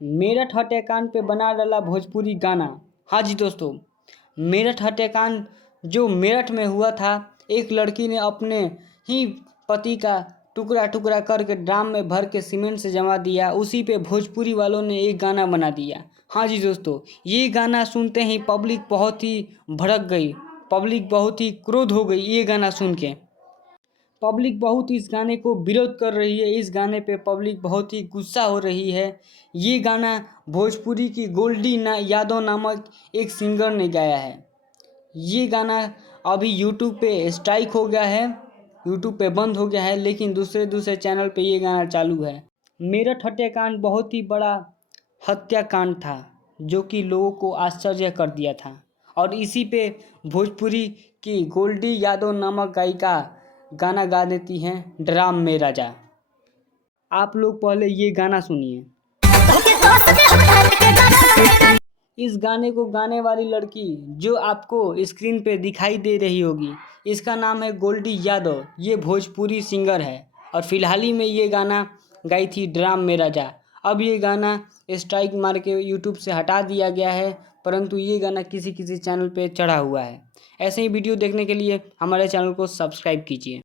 मेरठ हत्याकांड पे बना डाला भोजपुरी गाना। हाँ जी दोस्तों, मेरठ हत्याकांड जो मेरठ में हुआ था, एक लड़की ने अपने ही पति का टुकड़ा टुकड़ा करके ड्राम में भर के सीमेंट से जमा दिया। उसी पे भोजपुरी वालों ने एक गाना बना दिया। हाँ जी दोस्तों, ये गाना सुनते ही पब्लिक बहुत ही भड़क गई, पब्लिक बहुत ही क्रोध हो गई। ये गाना सुन के पब्लिक बहुत इस गाने को विरोध कर रही है। इस गाने पे पब्लिक बहुत ही गुस्सा हो रही है। ये गाना भोजपुरी की गोल्डी यादव नामक एक सिंगर ने गाया है। ये गाना अभी यूट्यूब पे स्ट्राइक हो गया है, यूट्यूब पे बंद हो गया है, लेकिन दूसरे चैनल पे ये गाना चालू है। मेरठ हत्याकांड बहुत ही बड़ा हत्याकांड था जो कि लोगों को आश्चर्य कर दिया था, और इसी पे भोजपुरी की गोल्डी यादव नामक गायिका गाना गा देती हैं, ड्राम में राजा। आप लोग पहले ये गाना सुनिए। इस गाने को गाने वाली लड़की जो आपको स्क्रीन पे दिखाई दे रही होगी, इसका नाम है गोल्डी यादव। ये भोजपुरी सिंगर है और फिलहाल ही में ये गाना गाई थी ड्राम में राजा। अब ये गाना स्ट्राइक मार के यूट्यूब से हटा दिया गया है, परंतु ये गाना किसी किसी चैनल पे चढ़ा हुआ है। ऐसे ही वीडियो देखने के लिए हमारे चैनल को सब्सक्राइब कीजिए।